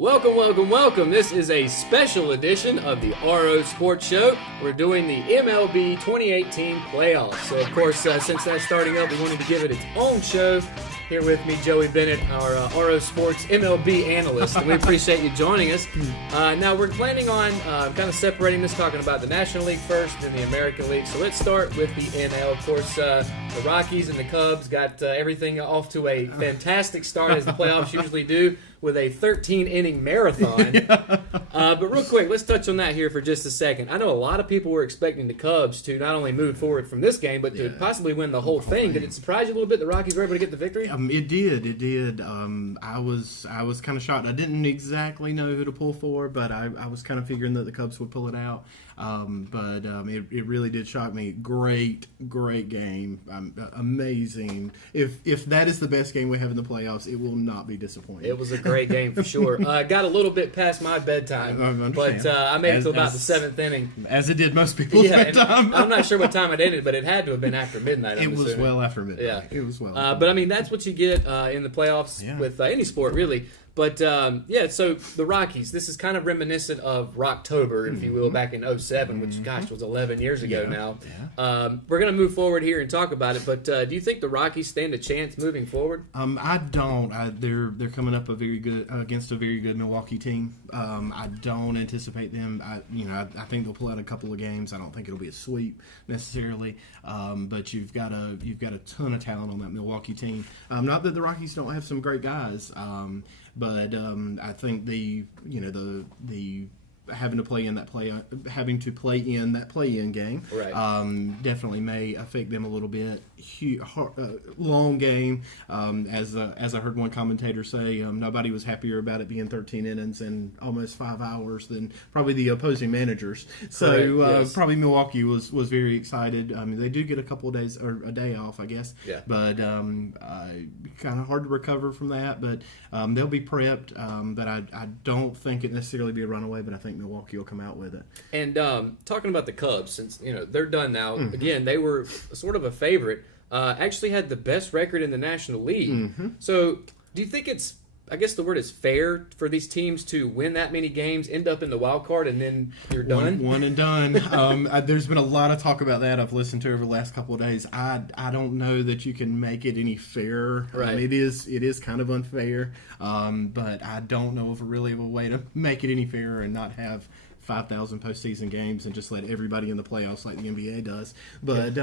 Welcome, welcome, welcome. This is a special edition of the RO Sports Show. We're doing the MLB 2018 playoffs. So, of course, since that's starting up, we wanted to give it its own show. Here with me, Joey Bennett, our RO Sports MLB analyst. And we appreciate you joining us. Now, we're planning on kind of separating this, talking about the National League first and the American League. So let's start with the NL. Of course, the Rockies and the Cubs got everything off to a fantastic start, as the playoffs usually do, with a 13-inning marathon. But real quick, let's touch on that here for just a second. I know a lot of people were expecting the Cubs to not only move forward from this game, but to possibly win the whole thing. Did it surprise you a little bit the Rockies were able to get the victory? It did. I was kind of shocked. I didn't exactly know who to pull for, but I was kind of figuring that the Cubs would pull it out. But it really did shock me. Great game. Amazing. If that is the best game we have in the playoffs, it will not be disappointing. It was a great game for sure. Got a little bit past my bedtime, but I made it to about the seventh inning. As it did most people's bedtime. I'm not sure what time it ended, but it had to have been after midnight. It was well after midnight. Yeah. It was well. But I mean, that's what you get in the playoffs with any sport, really. But, so the Rockies, this is kind of reminiscent of Rocktober, if you will, back in 2007, which, gosh, was 11 years ago now. Yeah. We're going to move forward here and talk about it, but do you think the Rockies stand a chance moving forward? I don't. They're coming up against a very good Milwaukee team. I don't anticipate them. I think they'll pull out a couple of games. I don't think it'll be a sweep necessarily. But you've got a ton of talent on that Milwaukee team. Not that the Rockies don't have some great guys. But I think the having to play in that play-in game, right. Definitely may affect them a little bit. Long game, as I heard one commentator say, nobody was happier about it being 13 innings and almost 5 hours than probably the opposing managers. So probably Milwaukee was very excited. I mean, they do get a couple of days or a day off, I guess. Yeah. But kind of hard to recover from that. But they'll be prepped. But I don't think it necessarily be a runaway. But I think Milwaukee will come out with it. And talking about the Cubs, since they're done now. Again, they were sort of a favorite. Actually had the best record in the National League. So do you think it's, I guess the word is fair, for these teams to win that many games, end up in the wild card, and then you're done? One and done. There's been a lot of talk about that I've listened to over the last couple of days. I don't know that you can make it any fairer. Right. It is kind of unfair, but I don't know of a way to make it any fairer and not have 5,000 postseason games and just let everybody in the playoffs like the NBA does. But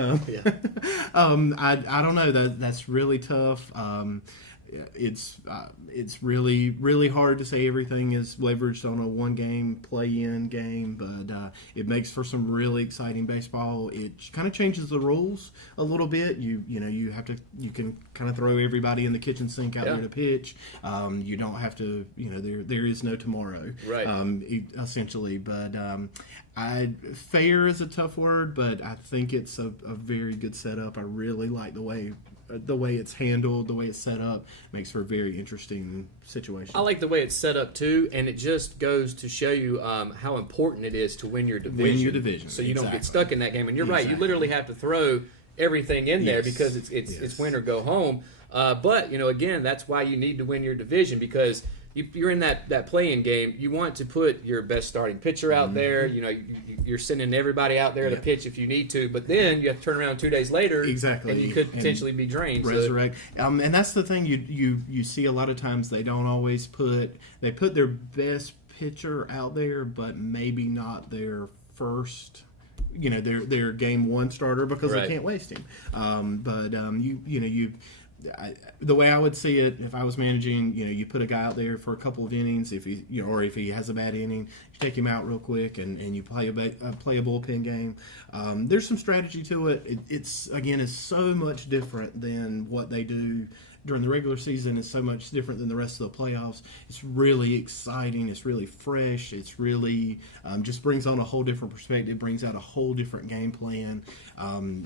I don't know. That's really tough. It's really, really hard to say everything is leveraged on a one-game play-in game, but it makes for some really exciting baseball. It kind of changes the rules a little bit. You can kind of throw everybody in the kitchen sink out there to pitch. You don't have to. There is no tomorrow. Right. Essentially, but fair is a tough word, but I think it's a very good setup. I really like the way it's handled, the way it's set up, makes for a very interesting situation. I like the way it's set up too, and it just goes to show you how important it is to win your division. So you don't get stuck in that game. And you're right, you literally have to throw everything in there because it's win or go home. But again, that's why you need to win your division, because you're in that play-in game. You want to put your best starting pitcher out there. You're sending everybody out there to pitch if you need to, but then you have to turn around 2 days later, and you could potentially be drained. Resurrect, and that's the thing. You see a lot of times they don't always put their best pitcher out there, but maybe not their first. Their game one starter, because they can't waste him. The way I would see it, if I was managing, you put a guy out there for a couple of innings. If he has a bad inning, you take him out real quick and you play a bullpen game. There's some strategy to it. It's so much different than what they do during the regular season. Is so much different than the rest of the playoffs. It's really exciting. It's really fresh. It's really just brings on a whole different perspective. Brings out a whole different game plan.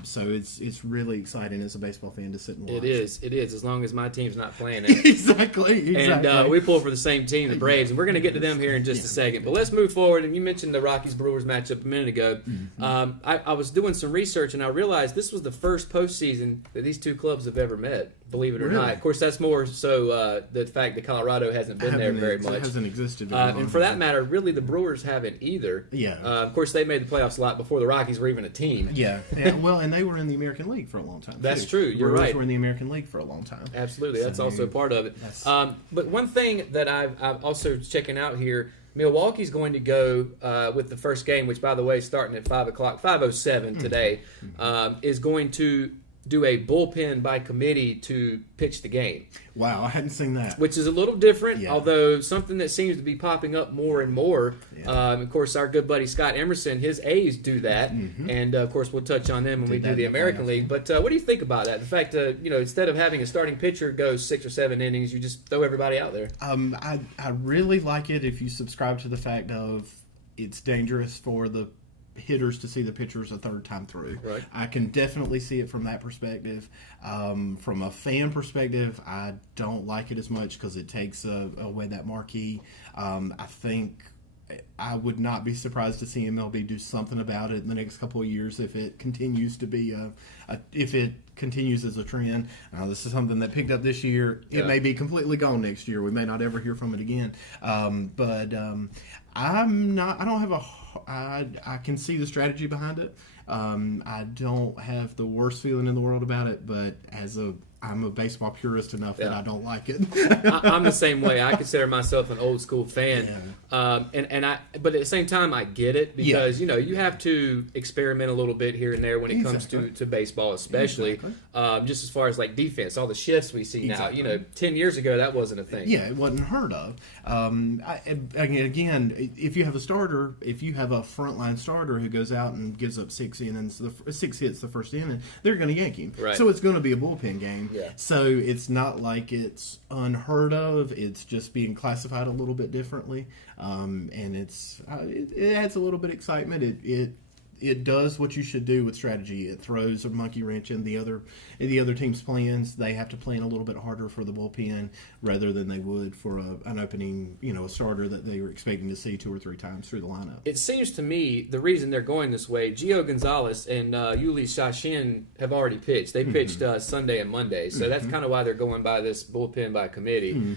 So it's really exciting as a baseball fan to sit and watch. It is. As long as my team's not playing it. Exactly. And we pull for the same team, the Braves, and we're going to get to them here in just a second. But let's move forward. And you mentioned the Rockies-Brewers matchup a minute ago. I was doing some research, and I realized this was the first postseason that these two clubs have ever met. believe it or Really? not. Of course, that's more so the fact that Colorado hasn't been there very It much. hasn't existed. Very long. And for that matter, really, the Brewers haven't either. Yeah. Of course, they made the playoffs a lot before the Rockies were even a team. Yeah. Well, and they were in the American League for a long time. That's too. true. You're Brewers right. were in the American League for a long time. Absolutely, that's So, also part of it. that's- But one thing that I'm also checking out here, Milwaukee's going to go with the first game, which, by the way, starting at 5 o'clock, 5:07 today, is going to do a bullpen by committee to pitch the game, Wow, I hadn't seen that. which is a little different, Yeah. although something that seems to be popping up more and more. Yeah. Of course, our good buddy Scott Emerson, his A's do that, and of course we'll touch on them when we Did do that the in the American playoffs. League. But what do you think about that? The fact, instead of having a starting pitcher go 6 or 7 innings, you just throw everybody out there. I really like it if you subscribe to the fact of it's dangerous for the hitters to see the pitchers a third time through. Right. I can definitely see it from that perspective. From a fan perspective, I don't like it as much because it takes away that marquee. I think I would not be surprised to see MLB do something about it in the next couple of years if it continues to be if it continues as a trend. This is something that picked up this year. It Yeah. may be completely gone next year. We may not ever hear from it again. But I'm not. I don't have a. I can see the strategy behind it. I don't have the worst feeling in the world about it, but I'm a baseball purist enough that Yeah. I don't like it. I'm the same way. I consider myself an old school fan, but at the same time, I get it because you have to experiment a little bit here and there when it comes Exactly. to baseball, especially just as far as like defense, all the shifts we see Exactly. now. 10 years ago that wasn't a thing. Yeah, it wasn't heard of. Again, if you have a starter, if you have a frontline starter who goes out and gives up 6 innings, 6 hits the first inning, they're going to yank him. Right. So it's going to be a bullpen game. Yeah. So it's not like it's unheard of. It's just being classified a little bit differently, and it adds a little bit of excitement. It does what you should do with strategy. It throws a monkey wrench in the other team's plans. They have to plan a little bit harder for the bullpen rather than they would for an opening, a starter that they were expecting to see 2 or 3 times through the lineup. It seems to me the reason they're going this way, Gio Gonzalez and Yuli Shashin have already pitched. They pitched Sunday and Monday, so that's kind of why they're going by this bullpen by committee.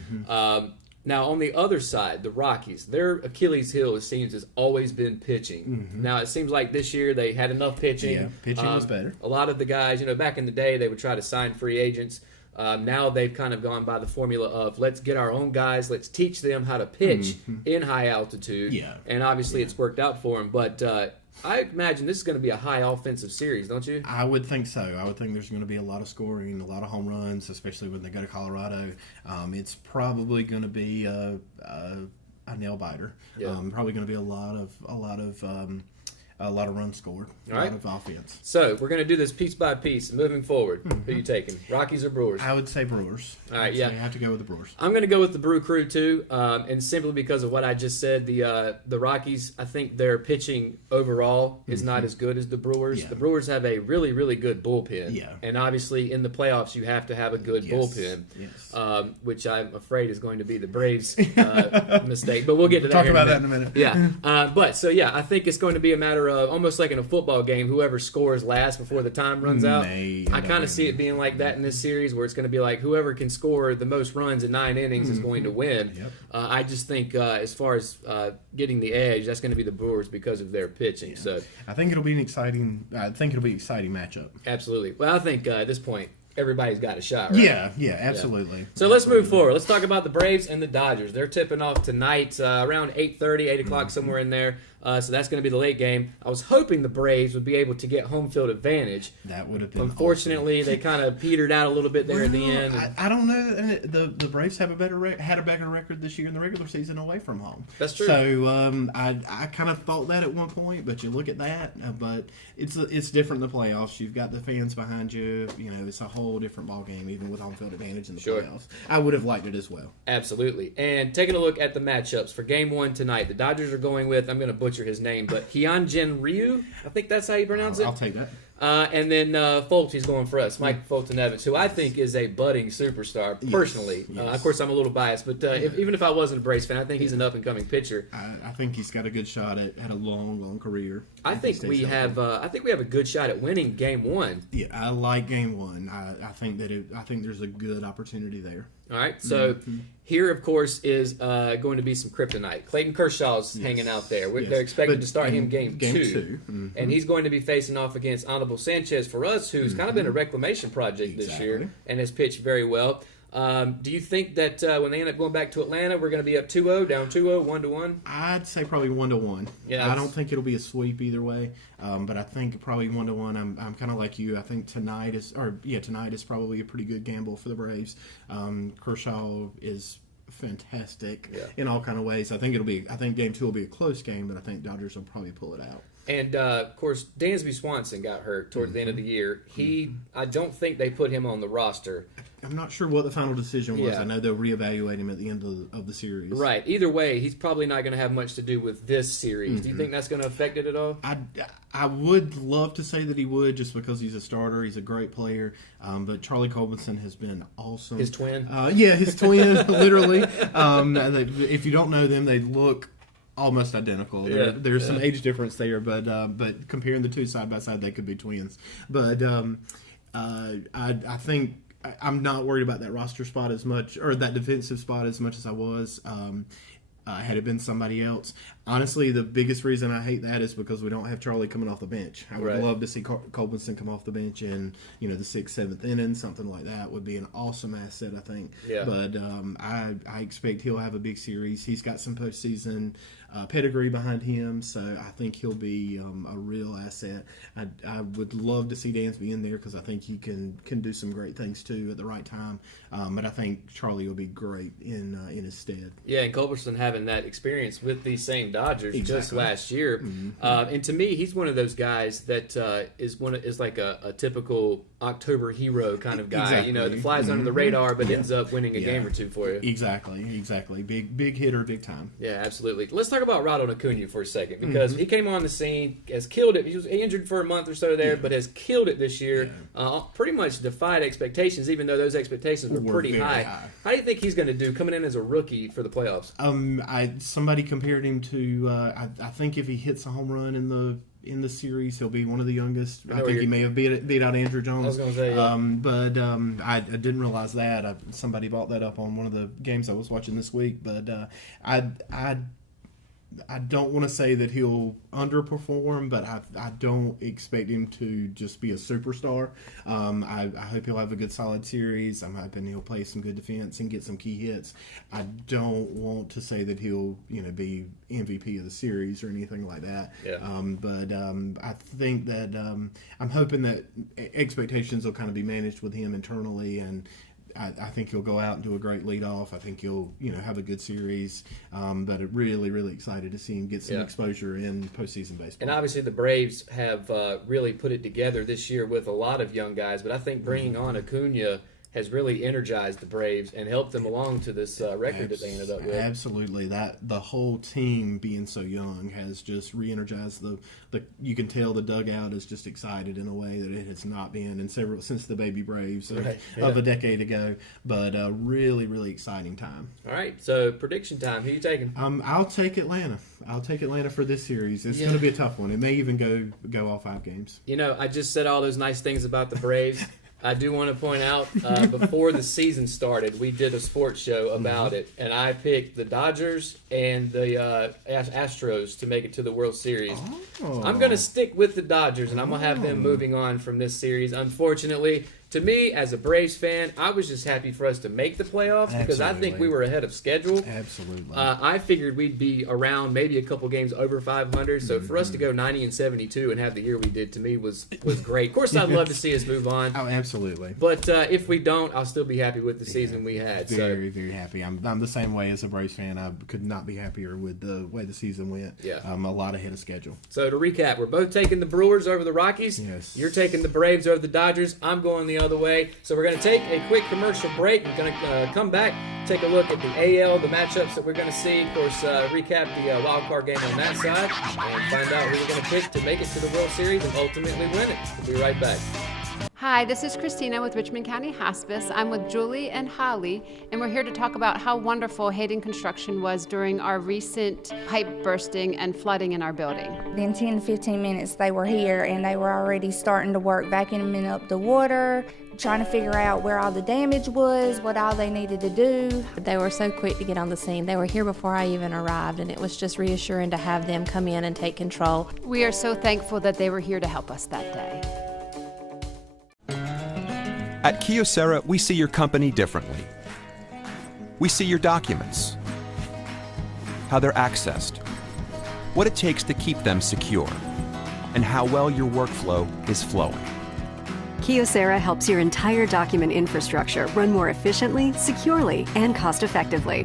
Now, on the other side, the Rockies, their Achilles heel, it seems, has always been pitching. Now, it seems like this year they had enough pitching. Yeah, pitching was better. A lot of the guys, back in the day, they would try to sign free agents. Now they've kind of gone by the formula of let's get our own guys, let's teach them how to pitch in high altitude. Yeah. And obviously it's worked out for them. But I imagine this is going to be a high offensive series, don't you? I would think so. I would think there's going to be a lot of scoring, a lot of home runs, especially when they go to Colorado. It's probably going to be a nail biter. Yeah. Probably going to be a lot of runs scored, a All lot right. of offense. So we're going to do this piece by piece, moving forward. Who are you taking, Rockies or Brewers? I would say Brewers. All right, I'd yeah. say I have to go with the Brewers. I'm going to go with the Brew Crew too, and simply because of what I just said. The Rockies, I think their pitching overall is not as good as the Brewers. Yeah. The Brewers have a really, really good bullpen, Yeah. and obviously in the playoffs you have to have a good Yes. bullpen, Yes. which I'm afraid is going to be the Braves' mistake. But we'll get to that. Talk here about that in a minute. Yeah, I think it's going to be a matter of almost like in a football game, whoever scores last before the time runs out. May I end kind up of see it being like that in this series, where it's going to be like whoever can score the most runs in 9 innings is going to win. Yep. I just think as far as getting the edge, that's going to be the Brewers because of their pitching. So I think it'll be an exciting matchup. absolutely. Well, I think at this point everybody's got a shot. Right? Yeah, absolutely. So let's move forward. Let's talk about the Braves and the Dodgers. They're tipping off tonight around 8:30, 8 o'clock, somewhere in there. So that's going to be the late game. I was hoping the Braves would be able to get home field advantage. That would have been Unfortunately, they kind of petered out a little bit there at the Well, end. I don't know. And the Braves have had a better record this year in the regular season away from home. That's true. So I kind of thought that at one point, but you look at that. But it's different in the playoffs. You've got the fans behind you. It's a whole different ball game, even with home field advantage in the Sure. playoffs. I would have liked it as well. Absolutely. And taking a look at the matchups for Game 1 tonight, the Dodgers are going with, I'm going to butcher his name, but Hyunjin Ryu. I think that's how you pronounce it. I'll take that. And then Foltz, he's going for us, Mike Fulton Evans, who I think is a budding superstar, personally. Yes. Of course, I'm a little biased, but even if I wasn't a Braves fan, I think he's an up-and-coming pitcher. I think he's got a good shot at a long career. I think we have a good shot at winning Game 1. Yeah, I like Game 1. I think there's a good opportunity there. All right, so here, of course, is going to be some kryptonite. Clayton Kershaw's hanging out there. They're expected to start him Game 2. And he's going to be facing off against Anibal Sanchez for us, who's kind of been a reclamation project this year and has pitched very well. Do you think that when they end up going back to Atlanta, we're going to be up 2-0, down 2-0, 1-1? I'd say probably 1-1. Yeah, I don't think it'll be a sweep either way, but I think probably 1-1. I'm kind of like you. I think tonight is probably a pretty good gamble for the Braves. Kershaw is fantastic in all kind of ways. I think Game 2 will be a close game, but I think Dodgers will probably pull it out. And, of course, Dansby Swanson got hurt towards the end of the year. I don't think they put him on the roster. I'm not sure what the final decision was. I know they'll reevaluate him at the end of the series. Right. Either way, he's probably not going to have much to do with this series. Do you think that's going to affect it at all? I would love to say that he would, just because he's a starter. He's a great player. But Charlie Culberson has been awesome. His twin? His twin, literally. If you don't know them, they look almost identical. There's some age difference there, but comparing the two side by side, they could be twins. But I think I'm not worried about that roster spot as much, or that defensive spot as much as I was. Had it been somebody else, honestly, the biggest reason I hate that is because we don't have Charlie coming off the bench. I would love to see Culberson come off the bench in the 6th, 7th inning, something like that would be an awesome asset, I think. Yeah. But I expect he'll have a big series. He's got some postseason pedigree behind him, so I think he'll be a real asset. I would love to see Dansby in there because I think he can do some great things too at the right time. But I think Charlie will be great in his stead. Yeah, and Culberson having that experience with these same Dodgers just last year, and to me, he's one of those guys that is like a typical October hero kind of guy. That flies under the radar but ends up winning a game or two for you. Exactly. Big hitter, big time. Yeah, absolutely. Let's talk about Ronald Acuna for a second, because he came on the scene, has killed it. He was injured for a month or so there, but has killed it this year. Pretty much defied expectations, even though those expectations were pretty high. How do you think he's going to do coming in as a rookie for the playoffs? Somebody compared him to I think if he hits a home run in the series, he'll be one of the youngest. I think he may have beat out Andrew Jones. I was going to say, but I didn't realize that. Somebody brought that up on one of the games I was watching this week. But I don't want to say that he'll underperform, but I don't expect him to just be a superstar. I hope he'll have a good, solid series. I'm hoping he'll play some good defense and get some key hits. I don't want to say that he'll be MVP of the series or anything like that. Yeah. But I think that I'm hoping that expectations will kind of be managed with him internally, and I think he'll go out and do a great leadoff. I think he'll, have a good series. But really, really excited to see him get some exposure in postseason baseball. And obviously the Braves have really put it together this year with a lot of young guys. But I think bringing on Acuna has really energized the Braves and helped them along to this record that they ended up with. Absolutely. The whole team being so young has just re-energized the you can tell the dugout is just excited in a way that it has not been since the baby Braves of a decade ago. But a really, really exciting time. All right. So prediction time. Who are you taking? I'll take Atlanta. I'll take Atlanta for this series. It's going to be a tough one. It may even go all 5 games. I just said all those nice things about the Braves. I do want to point out, before the season started, we did a sports show about it, and I picked the Dodgers and the Astros to make it to the World Series. Oh. I'm going to stick with the Dodgers, and I'm going to have them moving on from this series. Unfortunately, to me, as a Braves fan, I was just happy for us to make the playoffs because I think we were ahead of schedule. Absolutely. I figured we'd be around maybe a couple games over 500. So for us to go 90-72 and have the year we did, to me, was great. Of course, I'd love to see us move on. Oh, absolutely. But if we don't, I'll still be happy with the season we had. Very, very happy. I'm the same way as a Braves fan. I could not be happier with the way the season went. Yeah. I'm a lot ahead of schedule. So to recap, we're both taking the Brewers over the Rockies. Yes. You're taking the Braves over the Dodgers. I'm going the of the way. So we're going to take a quick commercial break. We're going to come back, take a look at the AL, the matchups that we're going to see. Of course, recap the wild card game on that side, and find out who we're going to pick to make it to the World Series and ultimately win it. We'll be right back. Hi, this is Christina with Richmond County Hospice. I'm with Julie and Holly, and we're here to talk about how wonderful Hayden Construction was during our recent pipe bursting and flooding in our building. In 10 to 15 minutes, they were here, and they were already starting to work, vacuuming up the water, trying to figure out where all the damage was, what all they needed to do. They were so quick to get on the scene. They were here before I even arrived, and it was just reassuring to have them come in and take control. We are so thankful that they were here to help us that day. At Kyocera, we see your company differently. We see your documents, how they're accessed, what it takes to keep them secure, and how well your workflow is flowing. Kyocera helps your entire document infrastructure run more efficiently, securely, and cost-effectively.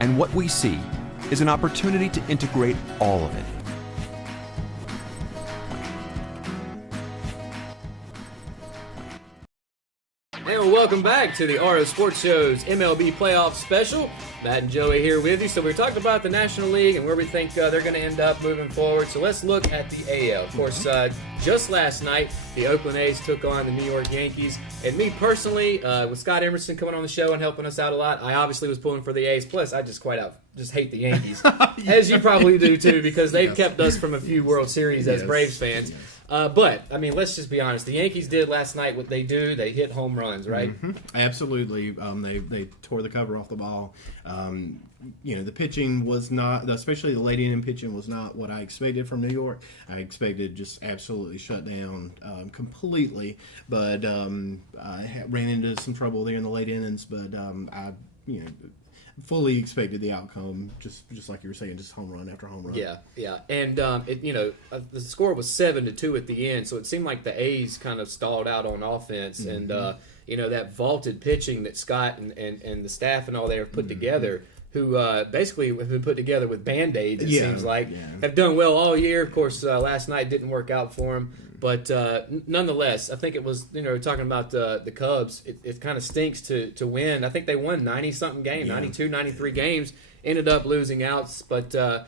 And what we see is an opportunity to integrate all of it. And welcome back to the RO Sports Show's MLB Playoff Special. Matt and Joey here with you. So we talked about the National League and where we think they're going to end up moving forward. So let's look at the AL. Of course, just last night, the Oakland A's took on the New York Yankees. And me personally, with Scott Emerson coming on the show and helping us out a lot, I obviously was pulling for the A's. Plus, I just hate the Yankees, as you probably do too, because they've kept us from a few World Series as Braves fans. But, I mean, let's just be honest. The Yankees did last night what they do. They hit home runs, right? Mm-hmm. Absolutely. They tore the cover off the ball. The pitching was not, especially the late inning pitching, was not what I expected from New York. I expected just absolutely shut down completely. But I ran into some trouble there in the late innings. But I fully expected the outcome, just like you were saying, just home run after home run. Yeah. And the score was 7-2 at the end, so it seemed like the A's kind of stalled out on offense, and that vaulted pitching that Scott and the staff and all they have put together, who basically have been put together with Band-Aids, it seems like, have done well all year. Of course, last night didn't work out for them. But nonetheless, I think it was, talking about the Cubs, it kind of stinks to win. I think they won 90-something games, 92, 93 games, ended up losing outs. But the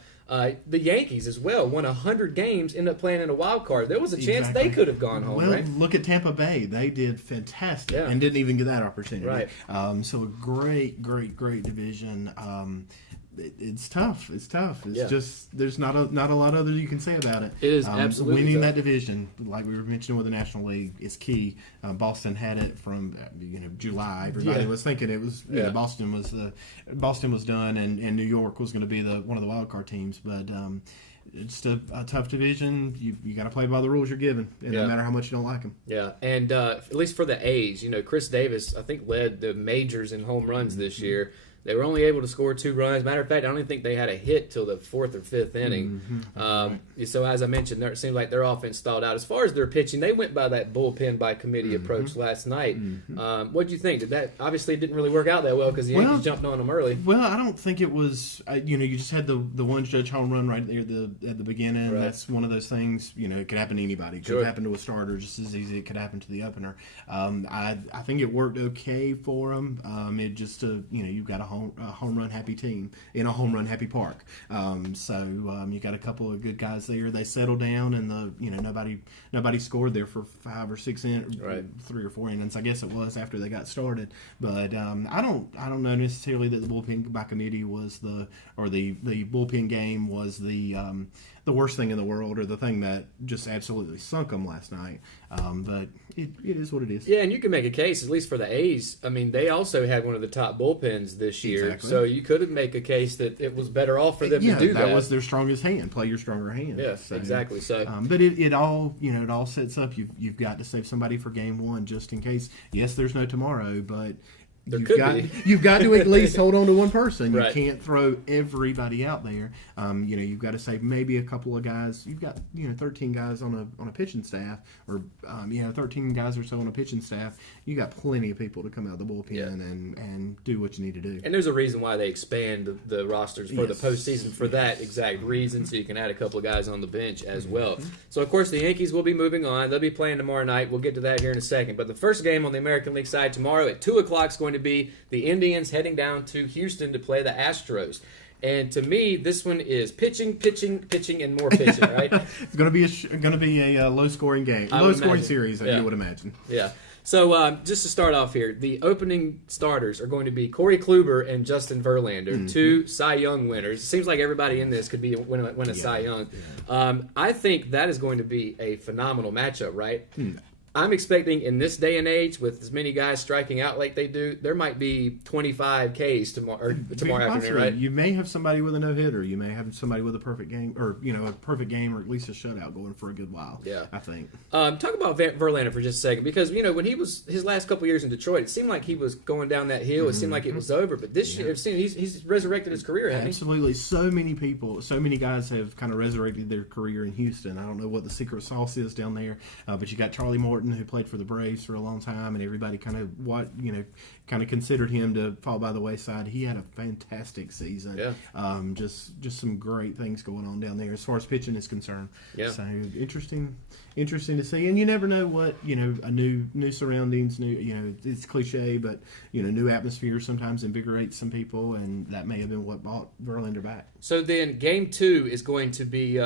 Yankees as well won 100 games, ended up playing in a wild card. There was a chance they could have gone home, right? Look at Tampa Bay. They did fantastic and didn't even get that opportunity. Right. So a great division. It's tough. It's just there's not a lot other you can say about it. It is absolutely winning tough. That division, like we were mentioning with the National League, is key. Boston had it from July. Everybody was thinking it was Boston was done, and New York was going to be one of the wild card teams. But it's a tough division. You got to play by the rules you're given, no matter how much you don't like them. Yeah, and at least for the A's, Chris Davis, I think, led the majors in home runs this year. They were only able to score 2 runs. Matter of fact, I don't even think they had a hit till the 4th or 5th inning. So as I mentioned, it seemed like their offense stalled out. As far as their pitching, they went by that bullpen by committee approach last night. What do you think? Did that obviously didn't really work out that well because the Yankees jumped on them early? Well, I don't think it was. You just had the one Judge home run right there at the beginning. Right. That's one of those things. It could happen to anybody. It could happen to a starter just as easy. It could happen to the opener. I think it worked okay for them. It just you've got a home run happy team in a home run happy park. You got a couple of good guys there. They settled down, and nobody scored there for 5 or 6 Right. 3 or 4 innings, I guess it was, after they got started. But I don't know necessarily that the bullpen by committee was the bullpen game was the worst thing in the world, or the thing that just absolutely sunk them last night. But it is what it is. Yeah, and you can make a case, at least for the A's. I mean, they also had one of the top bullpens this year, so you could make a case that it was better off for them to do that. That was their strongest hand. Play your stronger hand. Yes, exactly. So, but it all sets up. You've got to save somebody for game one just in case. Yes, there's no tomorrow, but You've got to at least hold on to one person. You Right. can't throw everybody out there. You've got to say maybe a couple of guys. You've got 13 guys on a pitching staff, or 13 guys or so on a pitching staff. You got plenty of people to come out of the bullpen and do what you need to do. And there's a reason why they expand the rosters for the postseason for that exact reason, so you can add a couple of guys on the bench as well. So, of course, the Yankees will be moving on. They'll be playing tomorrow night. We'll get to that here in a second. But the first game on the American League side tomorrow at 2 o'clock is going to be the Indians heading down to Houston to play the Astros. And to me, this one is pitching, and more pitching, right? It's going to be a low-scoring game, low-scoring series, you would imagine. Yeah. So just to start off here, the opening starters are going to be Corey Kluber and Justin Verlander, two Cy Young winners. It seems like everybody in this could win a Cy Young. I think that is going to be a phenomenal matchup, right? I'm expecting in this day and age, with as many guys striking out like they do, there might be 25 Ks tomorrow afternoon, right? You may have somebody with a no-hitter. You may have somebody with a perfect game, or a perfect game, or at least a shutout going for a good while. Yeah, I think. Talk about Verlander for just a second, because when he was his last couple years in Detroit, it seemed like he was going down that hill. It seemed like it was over, but this year, he's resurrected his career, hasn't he? Absolutely. So many guys have kind of resurrected their career in Houston. I don't know what the secret sauce is down there, but you got Charlie Morton, who played for the Braves for a long time, and everybody kind of considered him to fall by the wayside. He had a fantastic season. Yeah. Just some great things going on down there as far as pitching is concerned. Yeah. So interesting to see. And you never know what a new surroundings, it's cliche, but new atmosphere sometimes invigorates some people, and that may have been what brought Verlander back. So then, Game 2 is going to be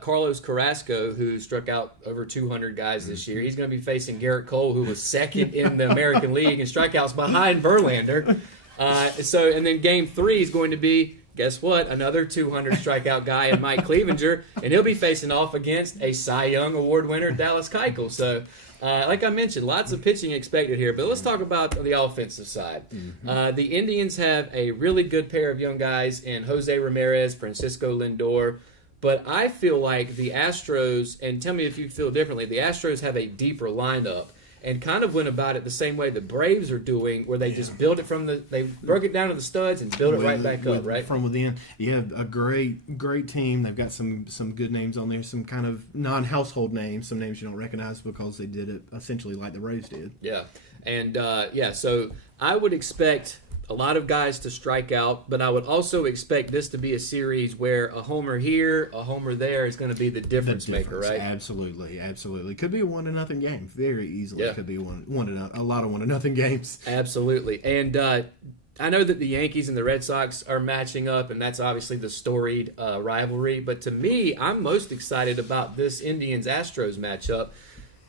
Carlos Carrasco, who struck out over 200 guys this year. He's going to be facing Garrett Cole, who was second in the American League in strikeouts behind Verlander. And then Game 3 is going to be, guess what, another 200 strikeout guy in Mike Clevenger, and he'll be facing off against a Cy Young Award winner, Dallas Keuchel. So, like I mentioned, lots of pitching expected here. But let's talk about the offensive side. The Indians have a really good pair of young guys in Jose Ramirez, Francisco Lindor. But I feel like the Astros, and tell me if you feel differently, the Astros have a deeper lineup and kind of went about it the same way the Braves are doing, where they just build it they broke it down to the studs and build it right back up, right? From within. You have a great team. They've got some good names on there, some kind of non-household names, some names you don't recognize because they did it essentially like the Braves did. Yeah. And, so I would expect a lot of guys to strike out, but I would also expect this to be a series where a homer here, a homer there is going to be the difference maker, right? Absolutely. Could be a 1-0 game, very easily. Yeah. Could be a lot of 1-0 games. Absolutely. And I know that the Yankees and the Red Sox are matching up, and that's obviously the storied rivalry. But to me, I'm most excited about this Indians-Astros matchup.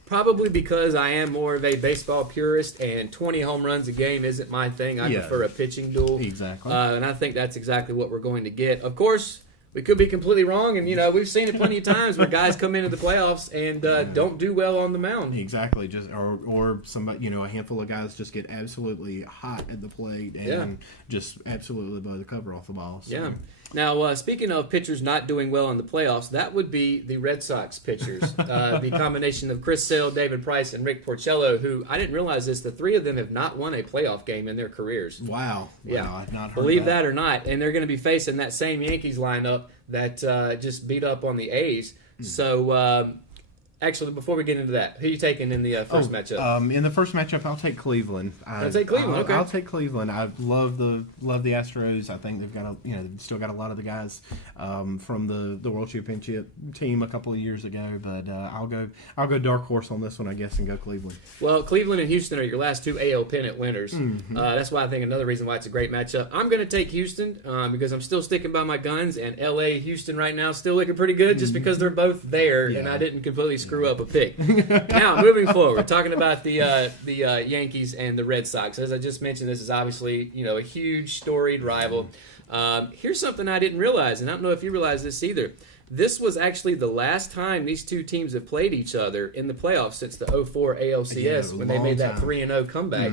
Probably because I am more of a baseball purist, and 20 home runs a game isn't my thing. I prefer a pitching duel. Exactly. And I think that's exactly what we're going to get. Of course, we could be completely wrong, and we've seen it plenty of times where guys come into the playoffs and don't do well on the mound. Exactly. Just or somebody, a handful of guys just get absolutely hot at the plate and just absolutely blow the cover off the ball. So. Yeah. Now, speaking of pitchers not doing well in the playoffs, that would be the Red Sox pitchers. The combination of Chris Sale, David Price, and Rick Porcello, who, I didn't realize this, the three of them have not won a playoff game in their careers. Wow. Yeah. I've not heard Believe that or not. And they're going to be facing that same Yankees lineup that just beat up on the A's. So, actually, before we get into that, who are you taking in the first matchup? In the first matchup, I'll take Cleveland. I'll take Cleveland. Okay, I'll take Cleveland. I love the Astros. I think they've got they've still got a lot of the guys from the World Championship team a couple of years ago. But I'll go dark horse on this one, I guess, and go Cleveland. Well, Cleveland and Houston are your last two AL pennant winners. That's why I think another reason why it's a great matchup. I'm going to take Houston because I'm still sticking by my guns, and LA Houston right now still looking pretty good just because they're both there, and I didn't completely screw up a pick. Now, moving forward, talking about the Yankees and the Red Sox. As I just mentioned, this is obviously a huge storied rival. Here's something I didn't realize, and I don't know if you realize this either. This was actually the last time these two teams have played each other in the playoffs since the 2004 ALCS when they made that 3-0 comeback.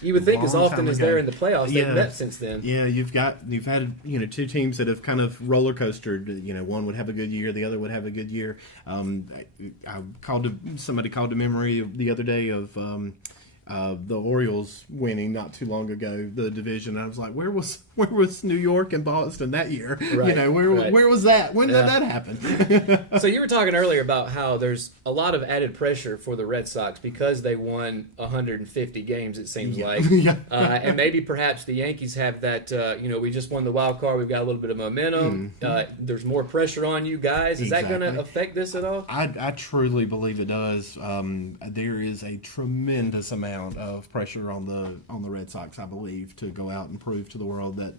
You would think as often as they're in the playoffs, they've met since then. Yeah, you've had two teams that have kind of roller coastered. One would have a good year, the other would have a good year. Somebody called to memory the other day of the Orioles winning not too long ago the division. I was like, where was New York and Boston that year? Right, Where was that? When did that happen? So you were talking earlier about how there's a lot of added pressure for the Red Sox because they won 150 games, it seems like. Yeah. And maybe perhaps the Yankees have that, we just won the wild card. We've got a little bit of momentum. There's more pressure on you guys. Is that going to affect this at all? I truly believe it does. There is a tremendous amount of pressure on the Red Sox, I believe, to go out and prove to the world that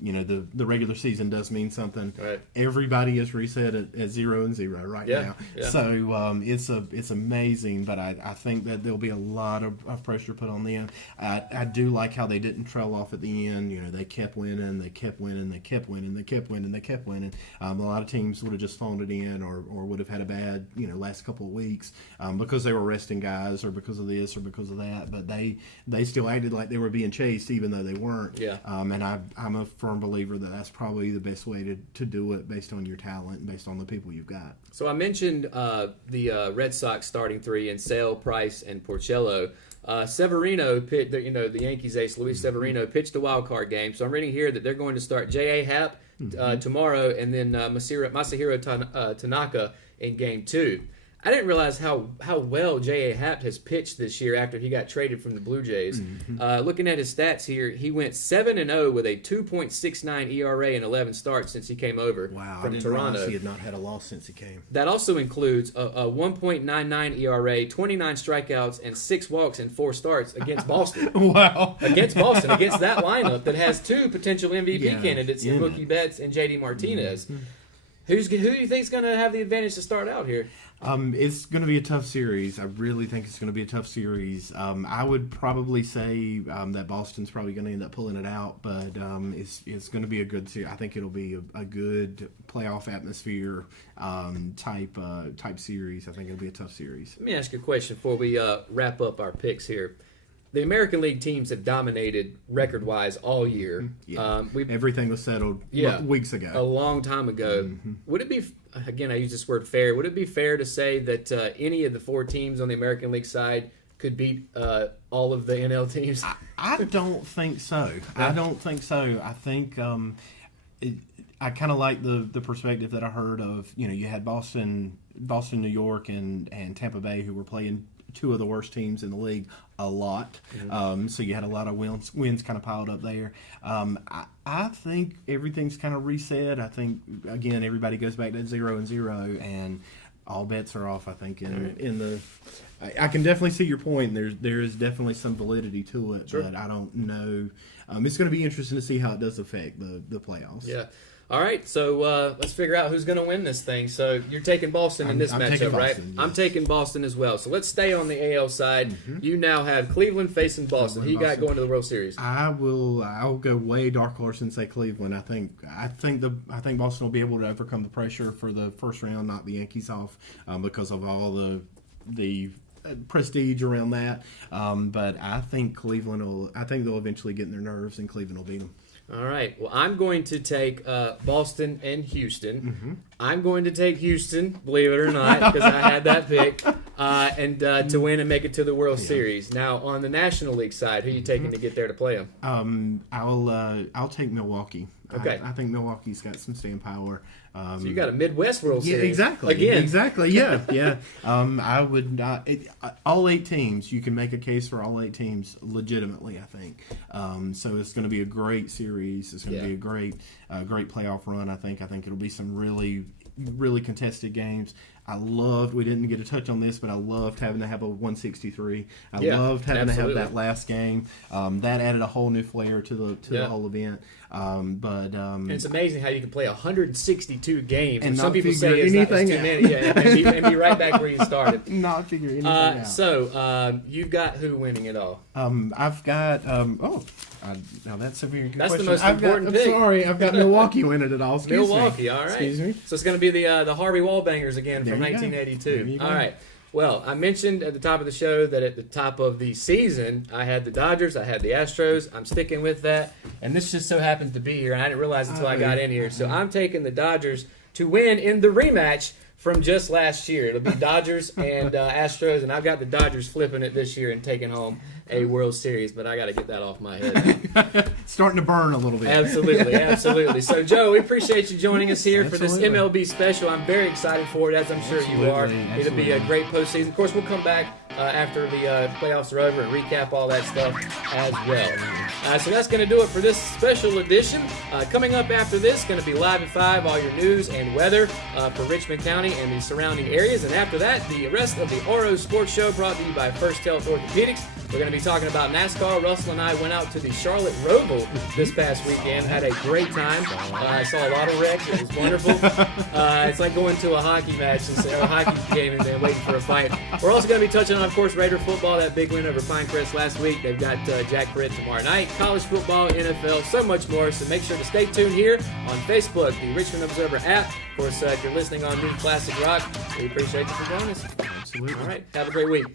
the regular season does mean something. Right. Everybody is reset at 0-0 right now. Yeah. So it's amazing, but I think that there'll be a lot of pressure put on them. I do like how they didn't trail off at the end. They kept winning, they kept winning, they kept winning, they kept winning, they kept winning. A lot of teams would have just phoned it in or would have had a bad last couple of weeks because they were resting guys or because of this or because of that. But they still acted like they were being chased even though they weren't. Yeah. And I'm a firm believer that that's probably the best way to do it based on your talent and based on the people you've got. So I mentioned the Red Sox starting three in Sale, Price, and Porcello. Severino pitched, the Yankees ace Luis Severino pitched a wild card game. So I'm reading here that they're going to start J.A. Happ tomorrow and then Masahiro Tanaka in game 2. I didn't realize how well J.A. Happ has pitched this year after he got traded from the Blue Jays. Looking at his stats here, he went 7-0 with a 2.69 ERA and 11 starts since he came over Wow, I from didn't Toronto. realize he had not had a loss since he came. That also includes a 1.99 ERA, 29 strikeouts, and 6 walks in 4 starts against Boston. Wow. Against that lineup that has 2 potential MVP candidates in yeah. Mookie Betts and JD Martinez. Who do you think is going to have the advantage to start out here? It's going to be a tough series. I really think it's going to be a tough series. I would probably say that Boston's probably going to end up pulling it out, but it's going to be a good series. I think it'll be a good playoff atmosphere type series. I think it'll be a tough series. Let me ask you a question before we wrap up our picks here. The American League teams have dominated record-wise all year. Yeah. Everything was settled weeks ago. A long time ago. Would it be, again, I use this word fair, would it be fair to say that any of the 4 teams on the American League side could beat all of the NL teams? I don't think so. I don't think so. I think I kind of like the perspective that I heard of, you had Boston, New York, and Tampa Bay who were playing 2 of the worst teams in the league a lot. So you had a lot of wins kind of piled up there. I think everything's kind of reset. I think, again, everybody goes back to 0-0, and all bets are off, I think, in the... I can definitely see your point. There is definitely some validity to it, but I don't know. It's going to be interesting to see how it does affect the playoffs. Yeah. All right, so let's figure out who's going to win this thing. So you're taking Boston in this matchup, right? Yes. I'm taking Boston as well. So let's stay on the AL side. You now have Cleveland facing Boston. Who you got going to the World Series? I'll go way dark horse and say Cleveland. I think Boston will be able to overcome the pressure for the first round, knock the Yankees off because of all the prestige around that. But I think they'll eventually get in their nerves and Cleveland will beat them. All right. Well, I'm going to take Boston and Houston. I'm going to take Houston, believe it or not, because I had that pick, and to win and make it to the World Series. Now, on the National League side, who are you taking to get there to play them? I'll take Milwaukee. Okay. I think Milwaukee's got some staying power. So you got a Midwest World Series. Exactly. Again. Exactly, yeah. I would not... all 8 teams, you can make a case for all 8 teams legitimately, I think. So it's going to be a great series. It's going to be a great playoff run, I think. I think it'll be some really, really contested games. We didn't get a touch on this, but I loved having to have a 163. I loved having to have that last game. That added a whole new flair to the whole event. And it's amazing how you can play 162 games, and some people say it's too many, and be right back where you started. Not figure anything out. So you've got who winning it all? I've got now that's a very good That's question. the most important pick. I've got Milwaukee winning it all. Excuse Milwaukee, me. all right. Excuse me. So it's going to be the Harvey Wallbangers again from 1982. All right. Well, I mentioned at the top of the show that at the top of the season, I had the Dodgers, I had the Astros. I'm sticking with that. And this just so happens to be here. And I didn't realize until I got in here. So I'm taking the Dodgers to win in the rematch from just last year. It'll be Dodgers and Astros. And I've got the Dodgers flipping it this year and taking home a World Series, but I got to get that off my head. Starting to burn a little bit. Absolutely, absolutely. So, Joe, we appreciate you joining us here for this Absolutely. MLB special. I'm very excited for it, as I'm sure you are. Absolutely, It'll be a great postseason. Of course, we'll come back after the playoffs are over and recap all that stuff as well. So that's going to do it for this special edition. Coming up after this, going to be Live at 5, all your news and weather for Richmond County and the surrounding areas. And after that, the rest of the Oro Sports Show brought to you by First Health Orthopedics. We're going to be talking about NASCAR. Russell and I went out to the Charlotte Roval this past weekend. Had a great time. I saw a lot of wrecks. It was wonderful. It's like going to a hockey match or a hockey game and then waiting for a fight. We're also going to be touching on, of course, Raider football, that big win over Pinecrest last week. They've got Jack Britt tomorrow night, college football, NFL, so much more. So make sure to stay tuned here on Facebook, the Richmond Observer app. Of course, if you're listening on New Classic Rock, we appreciate you for joining us. Absolutely. All right. Have a great week.